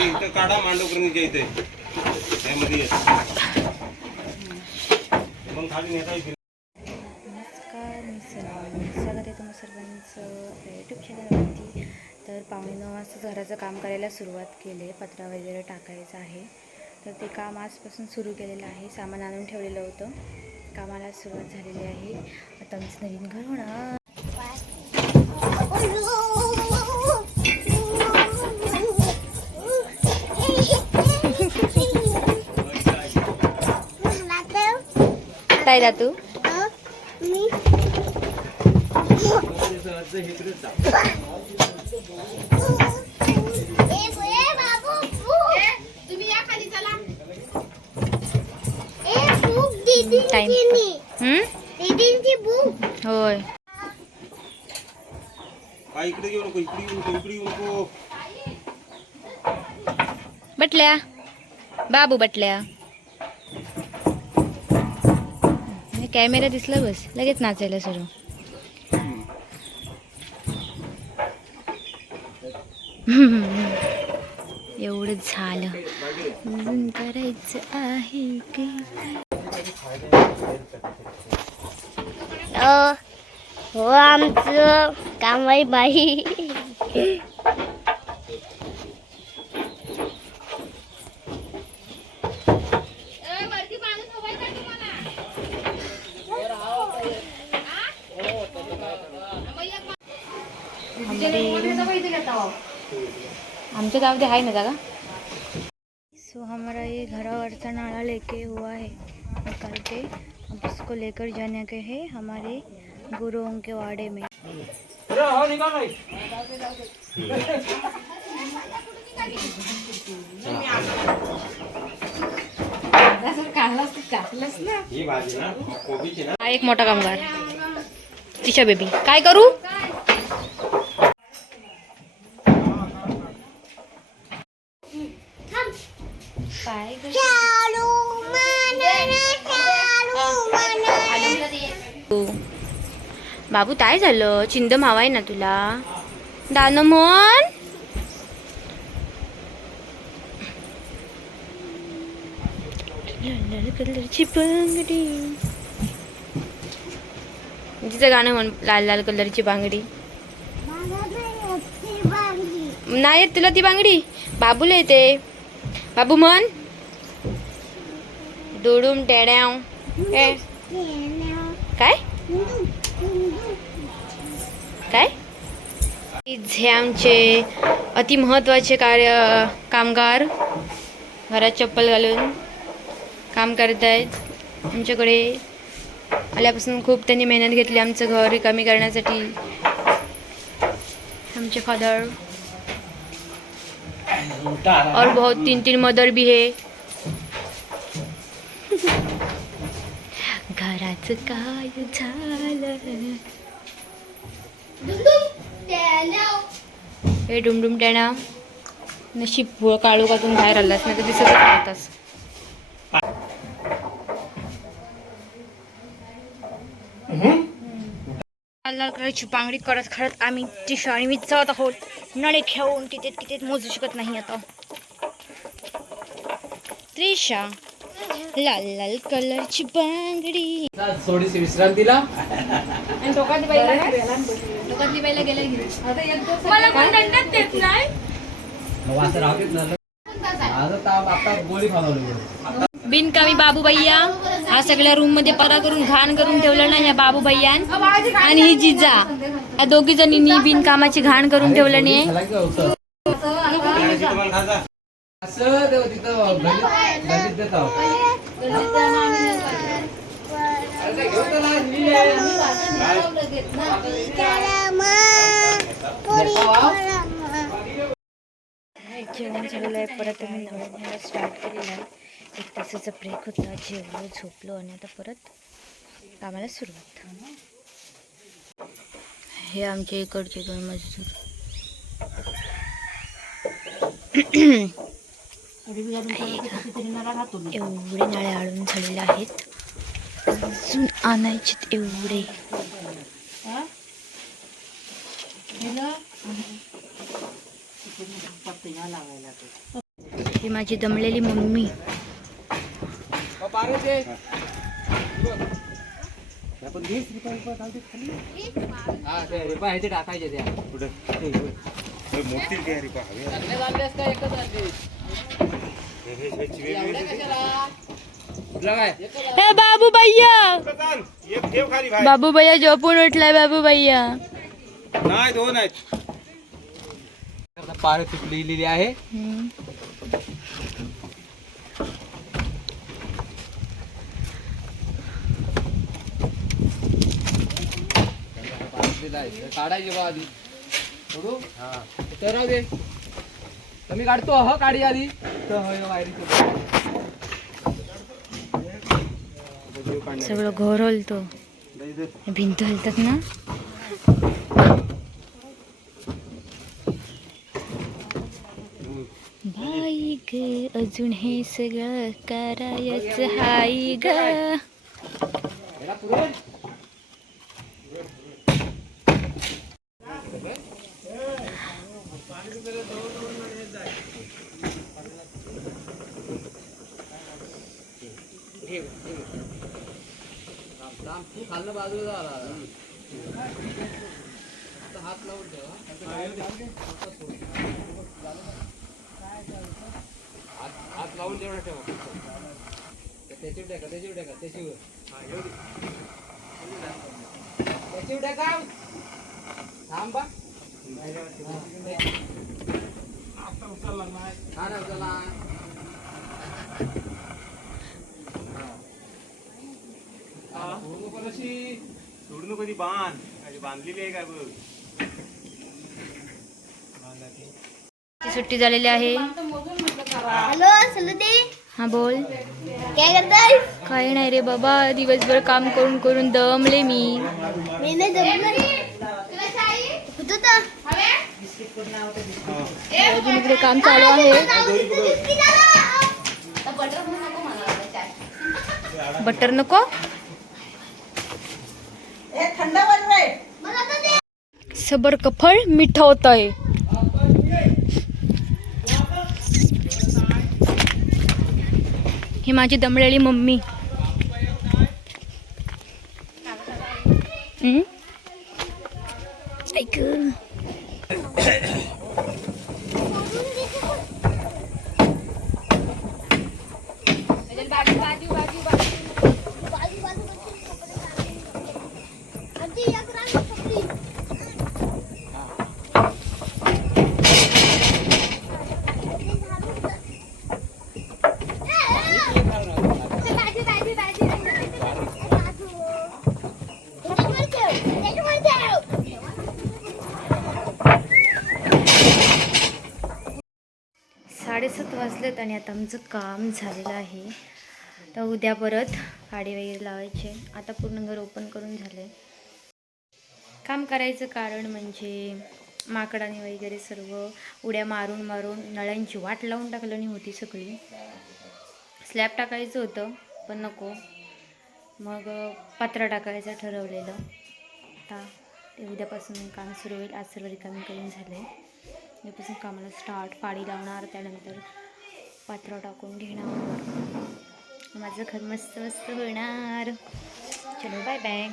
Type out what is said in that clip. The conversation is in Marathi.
इथं काढा मांडवकरणीच्या इथे त्यामध्ये मग खाली नेता येतील. नमस्कार, मी सलाम. स्वागत आहे तुम्हा सर्वांचं आपल्या यूट्यूब चॅनलवरती. तर 8:45 वाजता घराचं काम करायला सुरुवात केली आहे. पत्रा वगैरे टाकायचं आहे, तर ते काम आजपासून सुरू केलेलं आहे. सामान आणून ठेवलेलं होतं. कामाला सुरुवात झालेली आहे. आता आमचं नवीन घर होणार. काय दा तू होय. इकडे येऊ नको, इकडे येऊ नको. बटल्या बाबू बटल्या. कॅमेरा दिसला बस लगेच नाचायला सुरू. एवढं झालं, अजून करायचं आहे की हो आमचं काम आहे बाई. आमच्या गावात आहे ना जागा. सो हमारा ये घरावरचा नाला लेके हुआ है निकाल के. अब उसको लेकर जाने के है हमारे गुरुओं के वाड़े में. हा एक मोठा कामगार तिच्या बेबी. काय करू बाबू काय झालं? चिंद मावाय ना तुला दान मन. लाल लाल कलरची बांगडी. तिचं गाणं म्हण, लाल लाल कलरची बांगडी. नाही येत तुला ती बांगडी? बाबूला येते. बाबू म्हण डोडूम टेड्याव. काय काय हे आमचे अति महत्वाचे कामगार घरात चप्पल घालून काम करत आहेत. आमच्याकडे आल्यापासून खूप त्यांनी मेहनत घेतली आमचं घर रिकामी करण्यासाठी. आमचे फादर और बहुत 3 मदर भी है. घराचं काय झालं हे डुमडुम टॅना. नशीब भुळ काळू कातून बाहेर आलास नाही तर दिसत होतास. लाल कलरची बांगडी करत खरत आम्ही ती शाळी मी जात आहोत. नळे खेळून तिथे मोजू शकत नाही आता. त्रिशा लाल लाल कलरची बांगडी. थोडीशी विश्रांतीला आणि टोकातली बाईला गेले. मला कोण दंडात देत नाही. बिनकामी बाबू भैया हा सगळ्या रूम मध्ये परा करून घाण करून ठेवलं ना ह्या बाबू भैयान आणि ही जिजा. या दोघी जणींनी बिनकामाची घाण करून ठेवलं नाही. जेवण झालेलं आहे. परत आम्ही नवऱ्याला स्टार्ट केलेलं आहे. 1 तासाचा ब्रेक होता. जेवलो झोपलो आणि आता परत कामाला सुरुवात. हे आमच्या इकडचे 2 मजदूर. एवढे नाळे आळून झालेले आहेत. अजून आणायचे एवढे. ही माझी दमलेली मम्मी. आपण घे रिपा जाऊ दे खाली. टाकायचे त्या कुठे मोठी घ्या रिपा हवे. हे बाबू भैया, एक ठेव खाली भाई. बाबू भैया झोपून उठलाय. बाबू भैया नाही दोन आहेत. पार लिहिलेली आहे. काढायची बा आधी सोडू. तर राहू दे, मी काढतो. काढी आधी तर वायरी सगळं घर हलतो. भिंत हलतात ना. बाई ग अजून हे सगळं करायचं हाय ग. तू खाल्लं बाजूला झाला. हात लावून ठेवा. हात लावून तेवढा ठेवा. त्याची टाका त्याच्यावर टाका. थांबा. उचलला. सोडून कधी बांधलेली आहे का बघ. सुट्टी झालेली आहे. हॅलो सलुदी, हा बोल. काय करताय? काही नाही रे बाबा, दिवसभर काम करून करून दमले मी. मी नाही जमलं. होतो तर. अजून इकडे काम चालू आहे. बटर नको. सबर का फळ मिठा होता है. ही माझी दमलेली मम्मी. ऐक. साडेसात वाजलेत आणि आता आमचं काम झालेलं आहे. तर उद्या परत काडी वगैरे लावायचे. आता पूर्ण घर ओपन करून झालं आहे. काम करायचं कारण म्हणजे माकडाने वगैरे सर्व उड्या मारून मारून नळ्यांची वाट लावून टाकल्याने होती सगळी. स्लॅब टाकायचं होतं पण नको, मग पत्रा टाकायचं ठरवलेलं. आता ते उद्यापासून काम सुरू होईल. आज सर्व रिकामी करून झालं आहे. उद्यापासून कामाला स्टार्ट. पाडी लावणार, त्यानंतर पत्रा टाकून घेणार. माझं घर मस्त मस्त होणार. चलो बाय बाय.